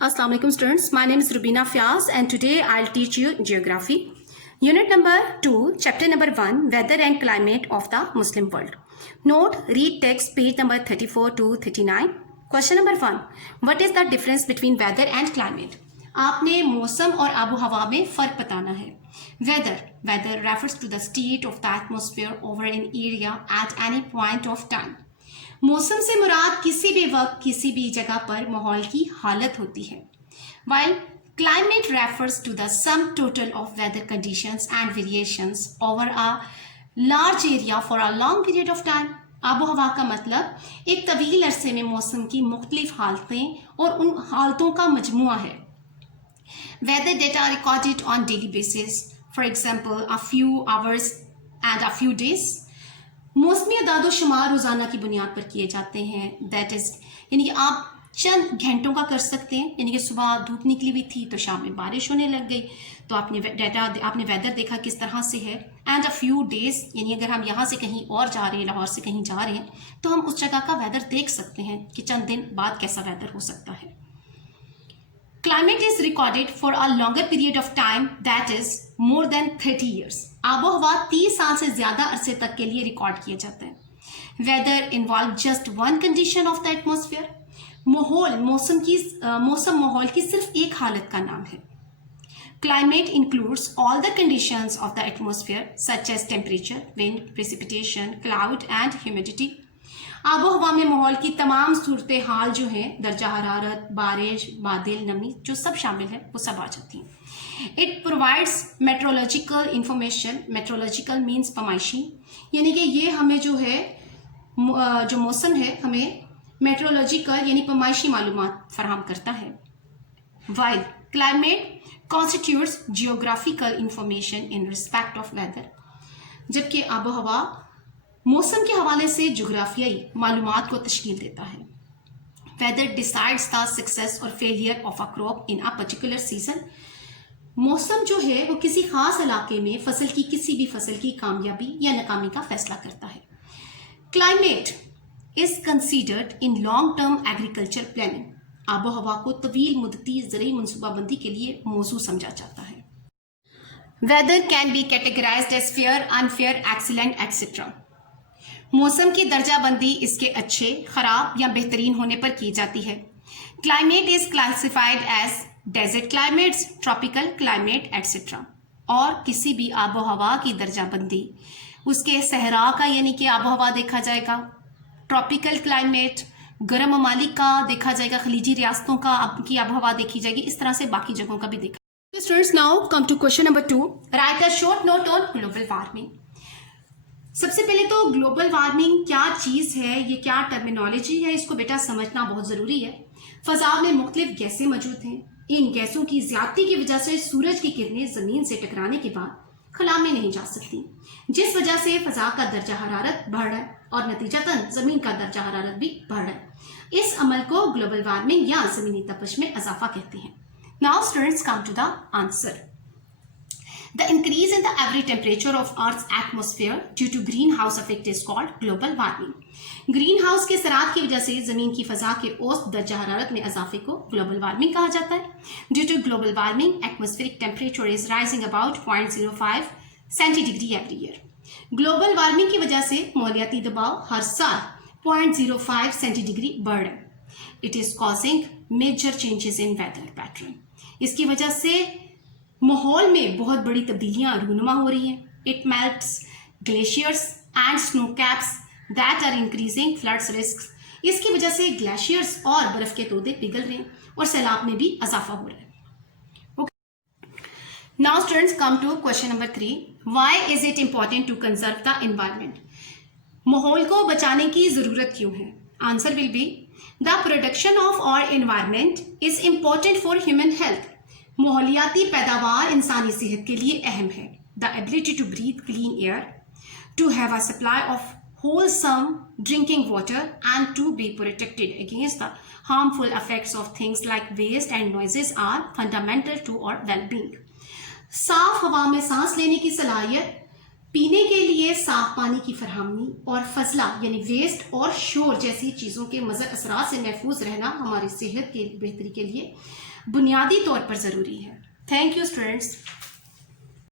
Assalamu alaikum students, my name is Rubina Fiaz and today I'll teach you geography. Unit number 2, chapter number 1, weather and climate of the Muslim world. Note, read text page number 34 to 39. Question number 1, what is the difference between weather and climate? आपने मौसम और आबो हवा में फ़र्क बताना है. Weather refers to the state of the atmosphere over an area at any point of time. मौसम से मुराद किसी भी वक्त किसी भी जगह पर माहौल की हालत होती है. While climate refers to the sum total of weather conditions and variations over a large area for a long period of time. आबो हवा का मतलब एक तवील अरसे में मौसम की मुख्तलिफ हालतें और उन हालतों का मजमुआ है. Weather data are recorded on daily basis, for example a few hours and a few days. मौसमी अदादो शुमार रोज़ाना की बुनियाद पर किए जाते हैं. दैट इज़ यानी कि आप चंद घंटों का कर सकते हैं. यानी कि सुबह धूप निकली हुई थी तो शाम में बारिश होने लग गई, तो आपने वेदर देखा किस तरह से है. एंड अ फ्यू डेज यानी अगर हम यहाँ से कहीं और जा रहे हैं, लाहौर से कहीं जा रहे हैं, तो हम उस जगह का वेदर देख सकते हैं कि चंद दिन बाद कैसा वेदर हो सकता है. Climate is recorded for a longer period of time, that is more than 30 years. आबो हवा 30 साल से ज़्यादा अरसे तक के लिए रिकॉर्ड किए जाते हैं. Weather involve just one condition of the atmosphere. मौसम माहौल की सिर्फ एक हालत का नाम है. Climate includes all the conditions of the atmosphere such as temperature, wind, precipitation, cloud and humidity. आबो हवा में माहौल की तमाम सूरत हाल जो हैं, दर्जा हरारत, बारिश, बादल, नमी, जो सब शामिल है वो सब आ जाती हैं. It provides metrological information. Metrological means पैमाइशी, यानी कि ये हमें जो है जो मौसम है हमें मेट्रोलॉजिकल यानी पैमाइशी मालूमात फराहम करता है. While climate constitutes geographical information in respect of weather, जबकि आबो हवा मौसम के हवाले से जोग्राफियाई मालूमात को तश्कील देता है. वेदर डिसाइड्स द सक्सेस और failure of a crop in a particular season. मौसम जो है वो किसी खास इलाके में किसी भी फसल की कामयाबी या नाकामी का फैसला करता है. Climate is considered in long term agriculture planning. आबो हवा को तवील मुद्दती ज़रई मनसूबाबंदी के लिए मौजू समझा जाता है. Weather can be categorised as fair, unfair, excellent etcetera. मौसम की दर्जाबंदी इसके अच्छे, ख़राब या बेहतरीन होने पर की जाती है. Climate is classified as desert climates, tropical climate etcetera. और किसी भी आबो हवा की दर्जाबंदी उसके सहरा का यानी कि आबो हवा देखा जाएगा, ट्रॉपिकल क्लाइमेट गर्म ममालिक का देखा जाएगा, खलीजी रियासतों का की आबो हवा देखी जाएगी, इस तरह से बाकी जगहों का भी देखा. Students, now come to question number 2. Write a short note on global warming. सबसे पहले तो ग्लोबल वार्मिंग क्या चीज़ है, ये क्या टर्मिनोलॉजी है, इसको बेटा समझना बहुत ज़रूरी है. फ़ज़ा में मुख्तलिफ गैसें मौजूद हैं. इन गैसों की ज़्यादती की वजह से सूरज की किरणें ज़मीन से टकराने के बाद खला में नहीं जा सकती, जिस वजह से फ़ज़ा का दर्जा हरारत बढ़ रहा है और नतीजतन ज़मीन का दर्जा हरारत भी बढ़ रहा है. इस अमल को ग्लोबल वार्मिंग या ज़मीनी तपश में इजाफा कहते हैं. Now students, come to the answer. The increase in the average temperature of Earth's atmosphere due to greenhouse effect is called global warming. Green house के असरात की वजह से ज़मीन की फ़ज़ा के औसत दर्जा हरारत में इजाफे को ग्लोबल वार्मिंग कहा जाता है. Due to global warming, atmospheric temperature is rising about 0.05 सेंटीडिग्री every year. Global warming की वजह से मौलियाती दबाव हर साल 0.05 सेंटीडिग्री बढ़ रहा है. It is causing major changes in weather pattern. इसकी वजह से माहौल में बहुत बड़ी तब्दीलियां रूनुमा हो रही हैं. It melts glaciers and snow caps that are increasing floods risk. इसकी वजह से ग्लेशियर्स और बर्फ के तोदे पिघल रहे हैं और सैलाब में भी इजाफा हो रहा है. Now students, come to question number 3. Why is it important to conserve the environment. माहौल को बचाने की ज़रूरत क्यों है? Answer will be the production of our environment is important for human health. माहौलियाती पैदावार इंसानी सेहत के लिए अहम है. The ability to breathe clean air, to have a supply of wholesome drinking water and to be protected against the harmful effects of things like waste and noises are fundamental to our well-being. साफ हवा में सांस लेने की सलाहियत पीने के लिए साफ पानी की फरहमी और फजला यानी वेस्ट और शोर जैसी चीज़ों के मज़र असरात से महफूज रहना हमारी सेहत की बेहतरी के लिए बुनियादी तौर पर ज़रूरी है। Thank you students.